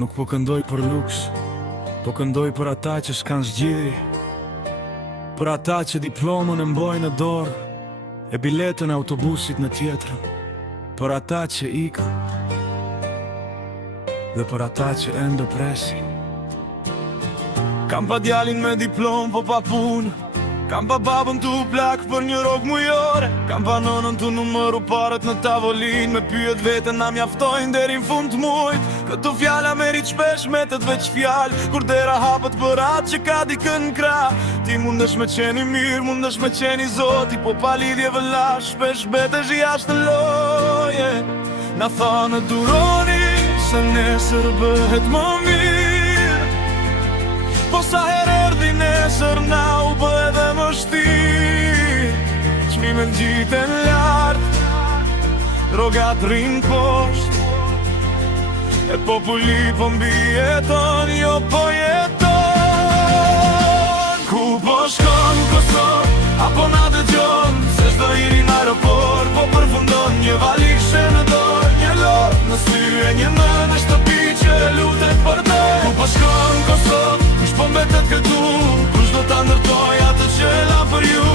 Nuk po këndoj për luks, po këndoj për ata që s'kan zgjidhje, për ata që diplomën e mbojnë në dorë e biletën e autobusit në tjetrën, për ata që ikën dhe për ata që ende presin. Kam pa djalin me diplom po pa punë, kam pa babën tu plak për një rrogë mujore, kam pa nonën tu numëru paret në tavolin, me pyet veten na mjaftojnë deri në fund të muajit. Këto fjala merit shpesh metet veç fjalë, kur dera hapet për atë që ka dikën në krah. Ti mundesh me qeni mirë, mundesh me qeni zoti, po pa lidhje vëllash, shpesh betesh jashtë loje. Na thonë duroni, se nesër bëhet më mirë, po sa herë erdhi nesër na u bë edhe më shtirë. Çmimet gjiten lart, drogat rrin poshtë, e populli po mbi jeton, jo po jeton. Ku po shkon Kosovë, apo na dëgjon, se çdo hiri në aeroport po përfundon një valizhe në dorë, një lot në sy e një në shtëpi që lutet për të. Ku po shkon Kosovë, kush po mbetet këtu, kush do ta ndërtoj atë që la për ju.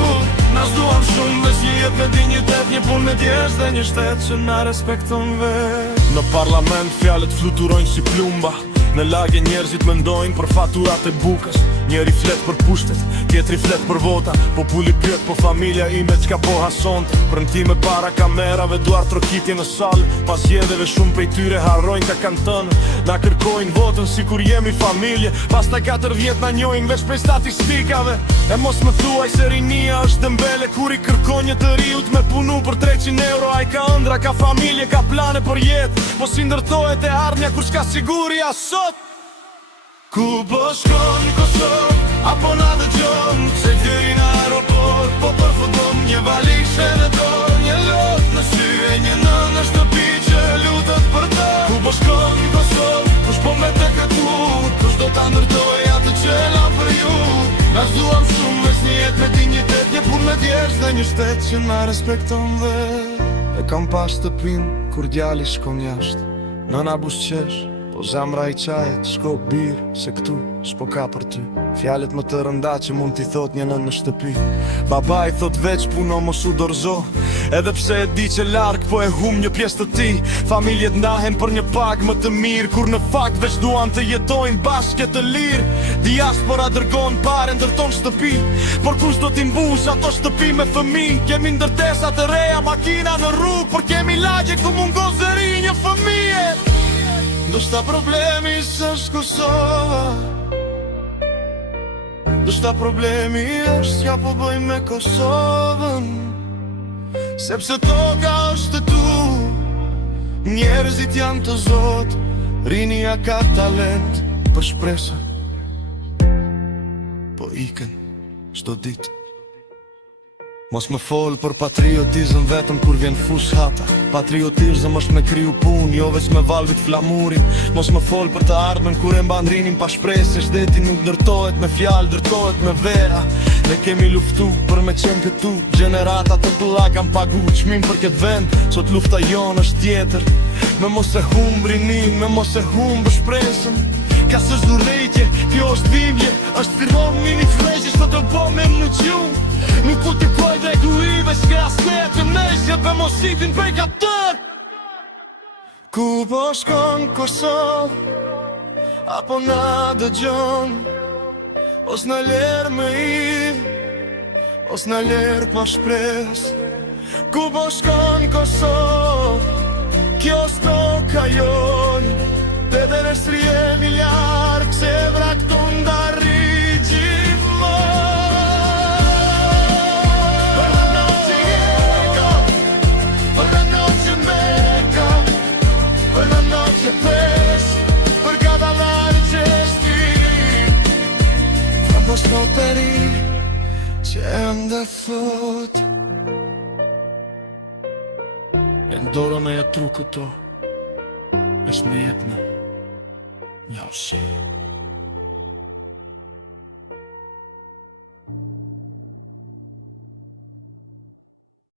Na s'duam shumë veç një jetë me dignitet, një punë me djesht dhe një shtet që na respekton vet. Në parlament fjalët fluturojnë si plumba, në lagje njerëzit mendojnë për faturat e bukës. Njeri flet për pushtet, tjetri flet për vota, populli pyet po familja ime çka po hasonte. Premtime para kamerave, duar trokitje në sallë, pas zgjedhjeve shumë prej tyre harrojnë ka kanë thënë. Na kërkojnë votën sikur jemi familje, pastaj 4 vjet na njohin veç prej statistikave. E mos më thuaj se rinia është dembele, kur i kërkon një të riut me punu për 300 euro. Ai ka ëndra, ka familje, ka plane për jetë, po si ndërtohet e ardhmja kur s'ka siguri as sot. Ku po shkon Kosovë, apo na dëgjon, se deri në aeroport po përfundon një valizhe në dorë, një lot në sy e një në shtëpi që lutet për të. Ku po shkon Kosovë, kush po mbetet këtu, kush do ta ndërtoj atë që la për ju. Na s'duam shumë veç një jetë me dignitet, një punë me djesht dhe një shtet që na respekton vet. E kam pas shtëpin kur djali shkon jashtë, nëna buzëqesh, po zemra i qajet, shko birë, se këtu s'po ka për ty. Fjallet më të rënda që mund t'i thot një në shtëpi. Baba i thot veç puno mos u dorzo, edhe pse e di që larg po e hum një pjesë të ti. Familjet ndahen për një pag më të mirë, kur në fakt veç duan të jetojnë bashkë të lirë. Diaspora dërgon pare, ndërton shtëpi, por kush do t'i mbush ato shtëpi me fëmi? Kemi ndërtesa të reja, makina në rrugë, por kemi lagje ku mungos zëri një fëmije. Ndoshta problemi s'është Kosova, ndoshta problemi është s'ja po bëjmë me Kosovën, sepse toka është e tu, njerëzit janë të zot, rinia ka talent për shpresën, po iken çdo ditë. Mos më fol për patriotizëm vetëm kur vjen fush hata. Patriotizëm është me kriju pun, jo veç me valvit flamurin. Mos më fol për të ardhmen kur e mban rinin pa shpresë, se shteti nuk ndërtohet me fjalë, ndërtohet me vera. Ne kemi luftu për me qenë këtu, gjenerata të tulla kanë pagu çmim për këtë vend, sot lufta jonë është tjetër. Me mos e humb rinin, me mos e humb shpresën. Ka së zurrejtje, kjo është vimje, është firmon mini freqe, shto të bo me më në gjumë. Nuk ku t'i poj dhe ku i veç ka snet, në nëshje për mos sitin prej ka tër. Ku po shkon Kosovë, apo na dëgjon, os në lerë me i, os në lerë pa shpres. Ku po shkon Kosovë, kjo s'toka jon, dhe dhe nështri e miljarë, kse vrak të ndarri gjithmon. Për në noqë meka, për në noqë pes, për kada larë që shti, fa mos në peri që e ndë thot. E ndoro me jetru këto, është me jetëna. Ja, shit.